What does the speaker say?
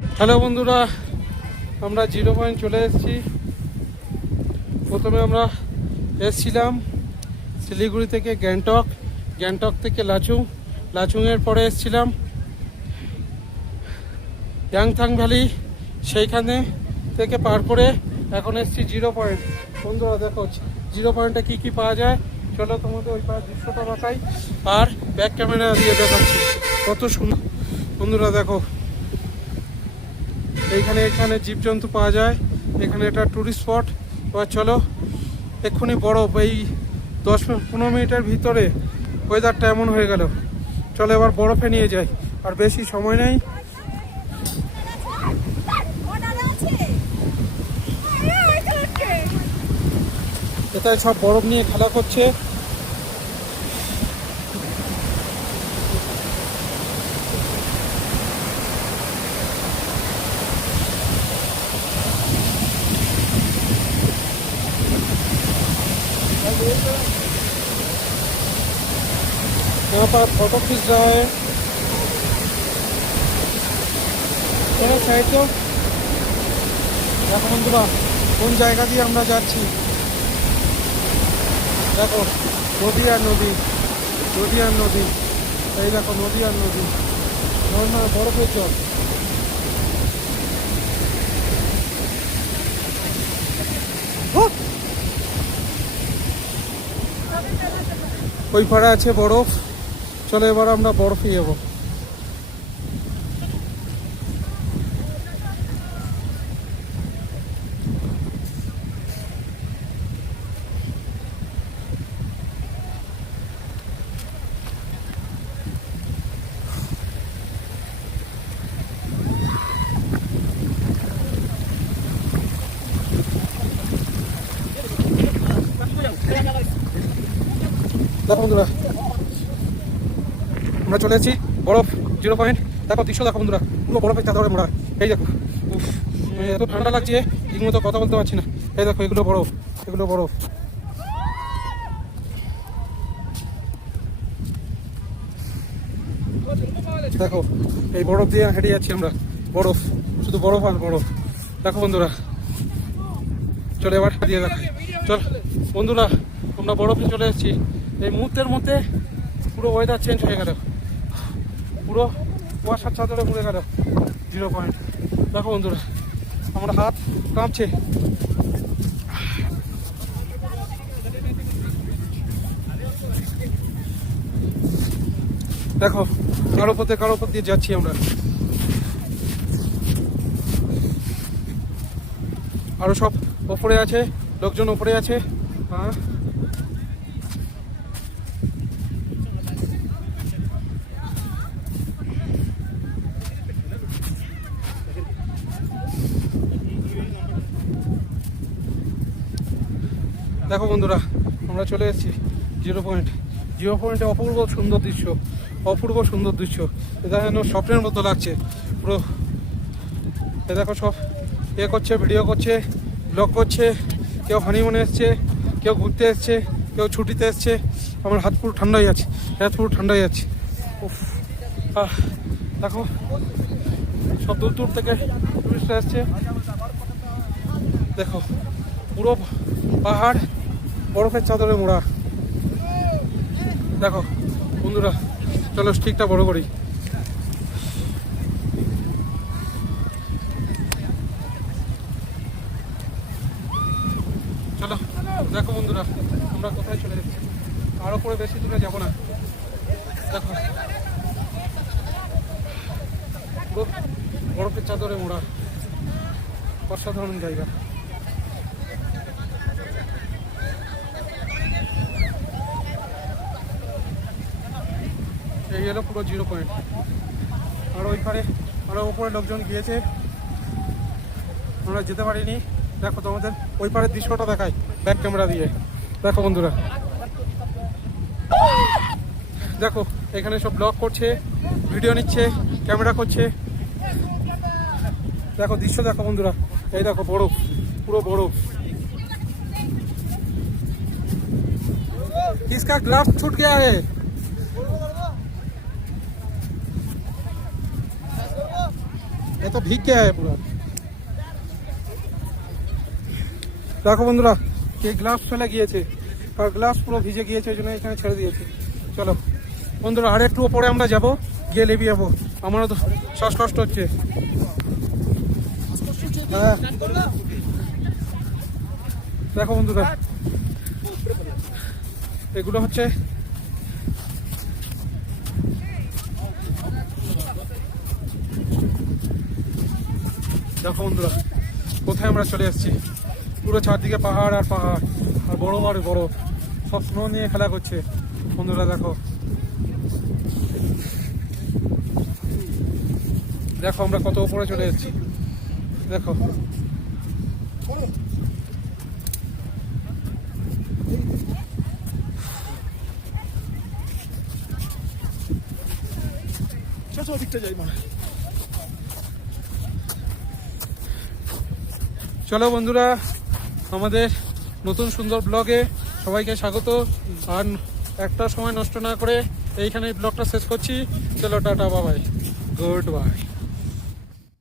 Hello বন্ধুরা, আমরা zero point চলে এসেছি। প্রথমে আমরা এসেছিলাম শিলিগুড়ি থেকে গ্যাংটক, গ্যাংটক থেকে লাচুং, লাচুংয়ের পরে এসেছিলাম ইয়াংথাং ভ্যালি, সেইখানে থেকে পার করে এখন এসেছি জিরো পয়েন্ট। বন্ধুরা দেখো জিরো পয়েন্টে কী কী পাওয়া যায়, চলো তোমাদের ওই পাড়ার দৃশ্যটা দেখাই আর ব্যাক ক্যামেরা দিয়ে দেখাচ্ছি কত সুন্দর। বন্ধুরা দেখো এখানে জীবজন্তু পাওয়া যায়, এখানে এটা টুরিস্ট স্পট। এবার চলো, এক্ষুনি বরফ, এই 10-15 মিনিটের ভিতরে ওয়েদারটা এমন হয়ে গেল। চলো এবার বরফে নিয়ে যাই, আর বেশি সময় নেই। এটাই সব বরফ নিয়ে খেলা করছে। यहाँ पर फोटो खींच रहा है। चलो साइड को देखो बंधुरा কোন জায়গা দিয়ে আমরা যাচ্ছি। দেখো নদী আর নদী, নদী আর নদী, এই দেখো নদী আর নদী, না বরফের জল। ওই পাড়ে আছে বরফ। চলো এবার আমরা বরফে যাবো। দেখো বন্ধুরা আমরা চলে এসেছি বরফ জিরো পয়েন্ট। দেখো দৃশ্য দেখো বন্ধুরা, পুরো বরফের চাদরে মোড়া। এই দেখো এত ঠান্ডা লাগছে ঠিক মতো কথা বলতে পারছি না। এই দেখো এগুলো বরফ, এগুলো বরফ। দেখো এই বরফ দিয়ে হেঁটে যাচ্ছি আমরা, বরফ, শুধু বরফ আর বরফ। দেখো বন্ধুরা চলে এবার দিয়ে দেখো। চল বন্ধুরা আমরা বরফে চলে এসেছি। এই মুহূর্তের মধ্যে পুরো ওয়েদার চেঞ্জ হয়ে গেল, পুরো কুয়াশার চাদরে মুড়ে গেল জিরো পয়েন্ট। দেখো বন্ধুরা আমার হাত কাঁপছে। দেখো কারো পথে দিয়ে যাচ্ছি আমরা। আরো সব ওপরে আছে, লোকজন ওপরে আছে। হ্যাঁ দেখো বন্ধুরা আমরা চলে এসেছি জিরো পয়েন্ট। জিরো পয়েন্টে অপূর্ব সুন্দর দৃশ্য, অপূর্ব সুন্দর দৃশ্য। এটা যেন স্বপ্নের মতো লাগছে পুরো। এ দেখো সব করছে, ভিডিও করছে, ব্লগ করছে, কেউ হানিমুনে এসছে, কেউ ঘুরতে এসছে, কেউ ছুটিতে এসছে। আমার হাত পুরো ঠান্ডা হয়ে যাচ্ছে, হাত পুরো ঠান্ডা হয়ে যাচ্ছে। উফ দেখো সব দূর দূর থেকে টুরিস্টরা এসছে। দেখো পুরো পাহাড় বরফের চাদরে মোড়া। দেখো বন্ধুরা চলো স্টিকটা বড় করি। চলো দেখো বন্ধুরা আমরা কোথায় চলে যাচ্ছি, আরো পরে বেশি দূরে যাবো না। দেখো পুরো বরফের চাদরে মোড়া, অসাধারণ জায়গা। এই হলো পুরো জিরো পয়েন্ট। আর ওই পারে আরো উপরে লোকজন গিয়েছে, আমরা যেতে পারিনি। দেখো তোমাদের ওই পারের দৃশ্যটা দেখাই ব্যাক ক্যামেরা দিয়ে। দেখো বন্ধুরা দেখো এখানে সব ব্লগ করছে, ভিডিও নিচ্ছে, ক্যামেরা করছে। দেখো দৃশ্য দেখো বন্ধুরা, এই দেখো বরফ, পুরো বরফ। किसका ग्लव्स छूट गया है? এত ভিড় হয় পুরো। দেখো বন্ধুরা, এই গ্লাভস ফেলে গিয়েছে আর গ্লাভস পুরো ভিজে গিয়েছে, ওই জন্য এখানে ছেড়ে দিয়েছে। চলো বন্ধুরা, আর একটু ওপরে আমরা যাব, গিয়ে লেবি যাবো। আমারও তো শ্বাসকষ্ট হচ্ছে। হ্যাঁ দেখো বন্ধুরা, এগুলো হচ্ছে দেখো বন্ধুরা কোথায় আমরা চলে এসেছি। পুরো চারদিকে পাহাড় আর পাহাড় আর বড় আর বড়, সব স্নো নিয়ে খেলা করছে বন্ধুরা। দেখো দেখো আমরা কত উপরে চলে এসেছি। দেখো চলো বন্ধুরা, আমাদের নতুন সুন্দর ব্লগে সবাইকে স্বাগত। আর একটা সময় নষ্ট না করে এইখানে ব্লগটা শেষ করছি। চলো টাটা, বাবাই, গুড বাই।